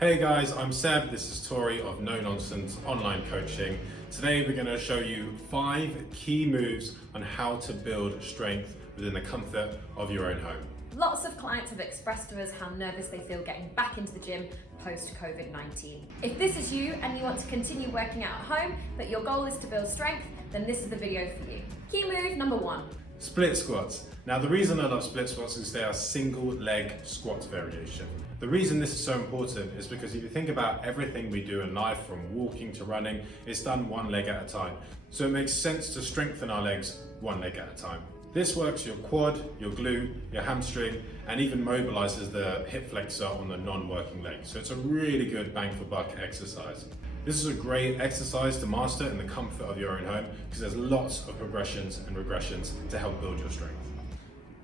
Hey guys, I'm Seb, this is Tori of No Nonsense Online Coaching. Today we're going to show you 5 key moves on how to build strength within the comfort of your own home. Lots of clients have expressed to us how nervous they feel getting back into the gym post-COVID-19. If this is you and you want to continue working out at home, but your goal is to build strength, then this is the video for you. Key move number 1. Split squats. Now the reason I love split squats is they are single leg squat variation. The reason this is so important is because if you think about everything we do in life, from walking to running, it's done one leg at a time. So it makes sense to strengthen our legs one leg at a time. This works your quad, your glute, your hamstring, and even mobilizes the hip flexor on the non-working leg. So it's a really good bang for buck exercise. This is a great exercise to master in the comfort of your own home because there's lots of progressions and regressions to help build your strength.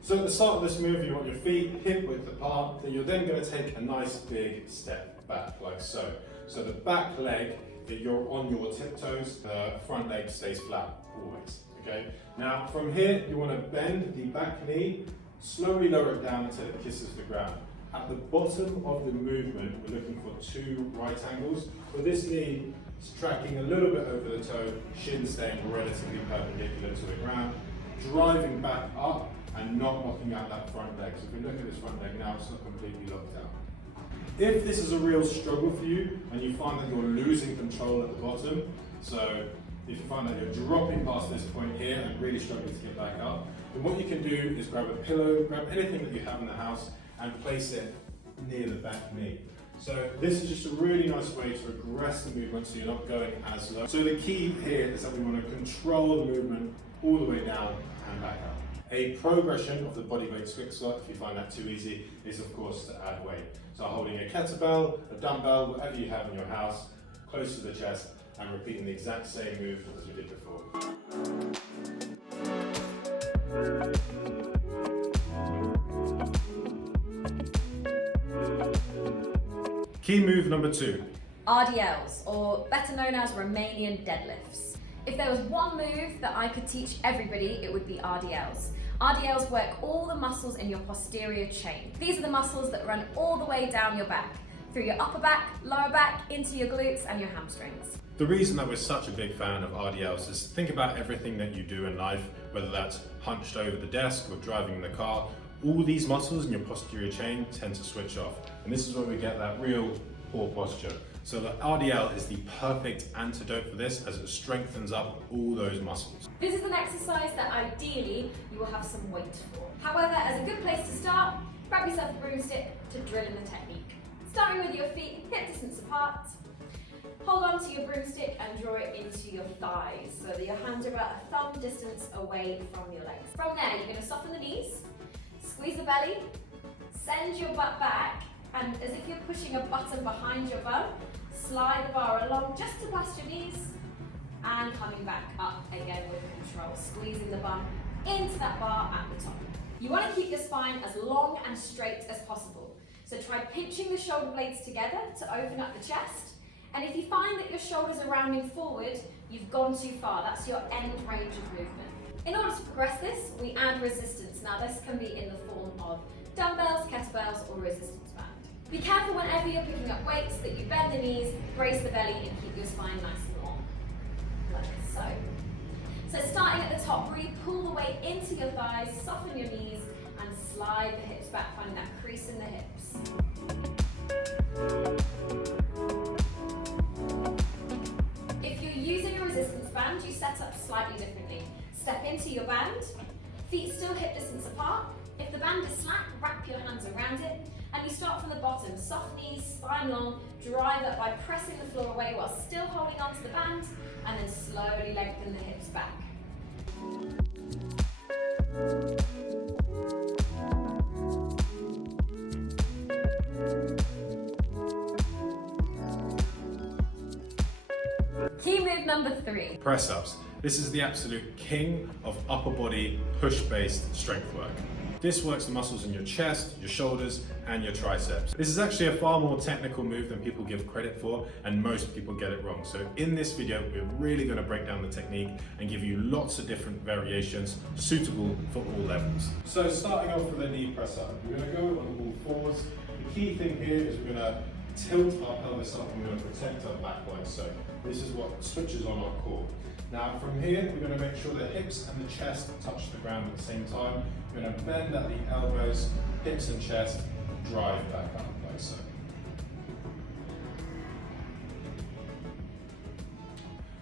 So at the start of this move, you want your feet hip width apart, then you're then going to take a nice big step back like so. So the back leg, that you're on your tiptoes, the front leg stays flat always. Okay. Now from here, you want to bend the back knee, slowly lower it down until it kisses the ground. At the bottom of the movement, we're looking for 2 right angles. For this knee, it's tracking a little bit over the toe, shin staying relatively perpendicular to the ground, driving back up and not locking out that front leg. So if we look at this front leg now, it's not completely locked out. If this is a real struggle for you and you find that you're losing control at the bottom, so if you find that you're dropping past this point here and really struggling to get back up, then what you can do is grab a pillow, grab anything that you have in the house and place it near the back knee. So this is just a really nice way to regress the movement so you're not going as low. So the key here is that we want to control the movement all the way down and back up. A progression of the body weight split squat, if you find that too easy, is of course to add weight. So holding a kettlebell, a dumbbell, whatever you have in your house, close to the chest, and repeating the exact same move as we did before. Key move number 2. RDLs, or better known as Romanian deadlifts. If there was one move that I could teach everybody, it would be RDLs. RDLs work all the muscles in your posterior chain. These are the muscles that run all the way down your back, through your upper back, lower back, into your glutes and your hamstrings. The reason that we're such a big fan of RDLs is think about everything that you do in life, whether that's hunched over the desk or driving in the car. All these muscles in your posterior chain tend to switch off. And this is where we get that real poor posture. So the RDL is the perfect antidote for this as it strengthens up all those muscles. This is an exercise that ideally you will have some weight for. However, as a good place to start, grab yourself a broomstick to drill in the technique. Starting with your feet hip distance apart, hold on to your broomstick and draw it into your thighs so that your hands are about a thumb distance away from your legs. From there, you're going to soften the knees, squeeze the belly, send your butt back, and as if you're pushing a button behind your bum, slide the bar along just to past your knees and coming back up again with control, squeezing the bum into that bar at the top. You want to keep your spine as long and straight as possible. So try pinching the shoulder blades together to open up the chest. And if you find that your shoulders are rounding forward, you've gone too far. That's your end range of movement. In order to progress this, we add resistance. Now this can be in the form of dumbbells, kettlebells, or resistance band. Be careful whenever you're picking up weights that you bend the knees, brace the belly, and keep your spine nice and long, like so. So starting at the top, really pull the weight into your thighs, soften your knees, and slide the hips back, finding that crease in the hips. If you're using a resistance band, you set up slightly differently. Step into your band, feet still hip distance apart. If the band is slack, wrap your hands around it, and you start from the bottom, soft knees, spine long, drive up by pressing the floor away while still holding onto the band, and then slowly lengthen the hips back. Key move number 3. Press ups. This is the absolute king of upper body push-based strength work. This works the muscles in your chest, your shoulders, and your triceps. This is actually a far more technical move than people give credit for, and most people get it wrong. So in this video, we're really going to break down the technique and give you lots of different variations suitable for all levels. So starting off with a knee press up, we're going to go on all fours. The key thing here is we're going to tilt our pelvis up and we're going to protect our back like so. This is what switches on our core. Now from here, we're going to make sure the hips and the chest touch the ground at the same time. We're going to bend at the elbows, hips and chest, drive back up like so.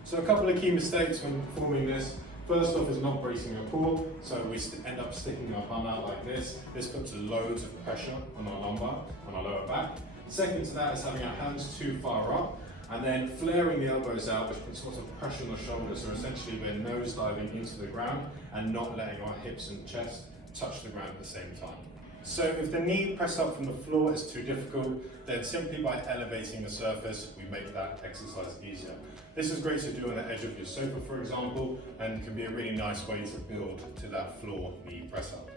So a couple of key mistakes when performing this. First off is not bracing our core, so we end up sticking our bum out like this. This puts loads of pressure on our lumbar, on our lower back. Second to that is having our hands too far up, and then flaring the elbows out, which puts lots of pressure on the shoulders. So essentially we're nose diving into the ground and not letting our hips and chest touch the ground at the same time. So if the knee press up from the floor is too difficult, then simply by elevating the surface, we make that exercise easier. This is great to do on the edge of your sofa, for example, and can be a really nice way to build to that floor knee press up.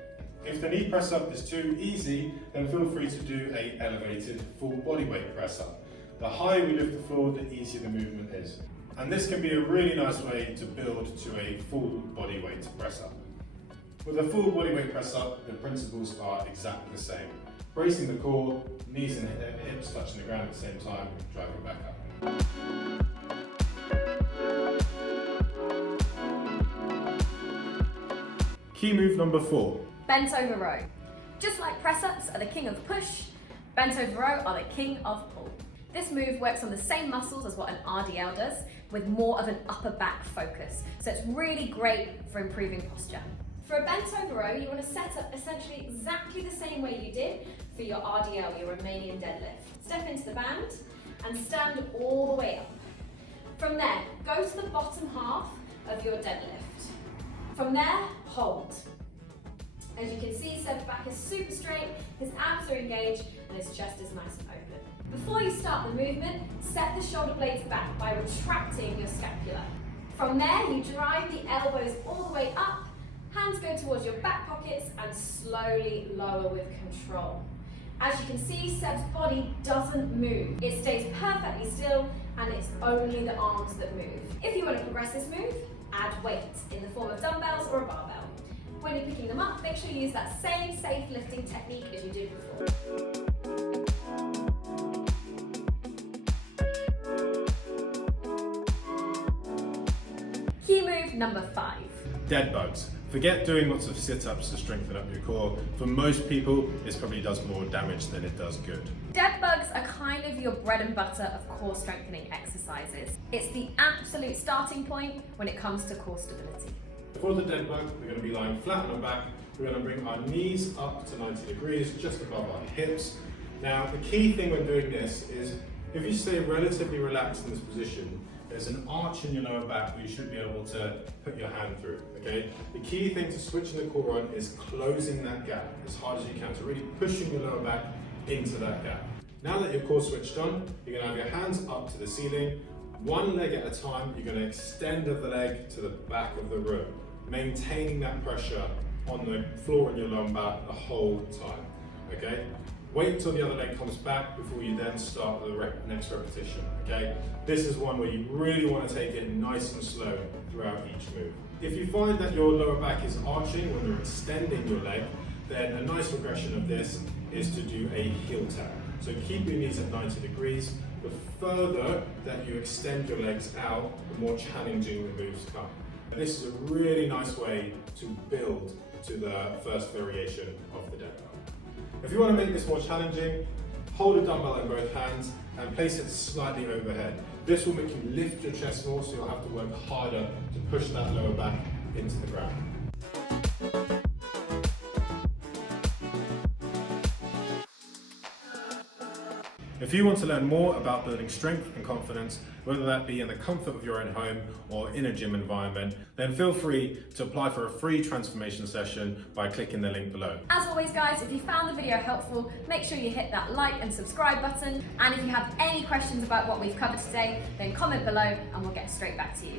If the knee press up is too easy, then feel free to do a elevated full body weight press up. The higher we lift the floor, the easier the movement is. And this can be a really nice way to build to a full body weight press up. With a full body weight press up, the principles are exactly the same. Bracing the core, knees and hips touching the ground at the same time, driving back up. Key move number 4. Bent over row. Just like press-ups are the king of push, bent over row are the king of pull. This move works on the same muscles as what an RDL does, with more of an upper back focus. So it's really great for improving posture. For a bent over row, you want to set up essentially exactly the same way you did for your RDL, your Romanian deadlift. Step into the band and stand all the way up. From there, go to the bottom half of your deadlift. From there, hold. As you can see, Seb's back is super straight, his abs are engaged, and his chest is nice and open. Before you start the movement, set the shoulder blades back by retracting your scapula. From there, you drive the elbows all the way up, hands go towards your back pockets, and slowly lower with control. As you can see, Seb's body doesn't move. It stays perfectly still, and it's only the arms that move. If you want to progress this move, add weight in the form of dumbbells or a barbell. When you're picking them up, make sure you use that same safe lifting technique as you did before. Key move number 5. Dead bugs. Forget doing lots of sit-ups to strengthen up your core. For most people, this probably does more damage than it does good. Dead bugs are kind of your bread and butter of core strengthening exercises. It's the absolute starting point when it comes to core stability. For the dead bug, we're going to be lying flat on our back. We're going to bring our knees up to 90 degrees, just above our hips. Now, the key thing when doing this is if you stay relatively relaxed in this position, there's an arch in your lower back where you should be able to put your hand through, okay? The key thing to switching the core on is closing that gap as hard as you can, so really pushing your lower back into that gap. Now that your core's switched on, you're gonna have your hands up to the ceiling. One leg at a time, you're gonna extend the leg to the back of the room, maintaining that pressure on the floor in your lumbar the whole time, okay? Wait until the other leg comes back before you then start the next repetition, okay? This is one where you really want to take it nice and slow throughout each move. If you find that your lower back is arching when you're extending your leg, then a nice progression of this is to do a heel tap. So keep your knees at 90 degrees. The further that you extend your legs out, the more challenging the moves come. This is a really nice way to build to the first variation of the dead bug. If you want to make this more challenging, hold a dumbbell in both hands and place it slightly overhead. This will make you lift your chest more, so you'll have to work harder to push that lower back into the ground. If you want to learn more about building strength and confidence, whether that be in the comfort of your own home or in a gym environment, then feel free to apply for a free transformation session by clicking the link below. As always guys, if you found the video helpful, make sure you hit that like and subscribe button. And if you have any questions about what we've covered today, then comment below and we'll get straight back to you.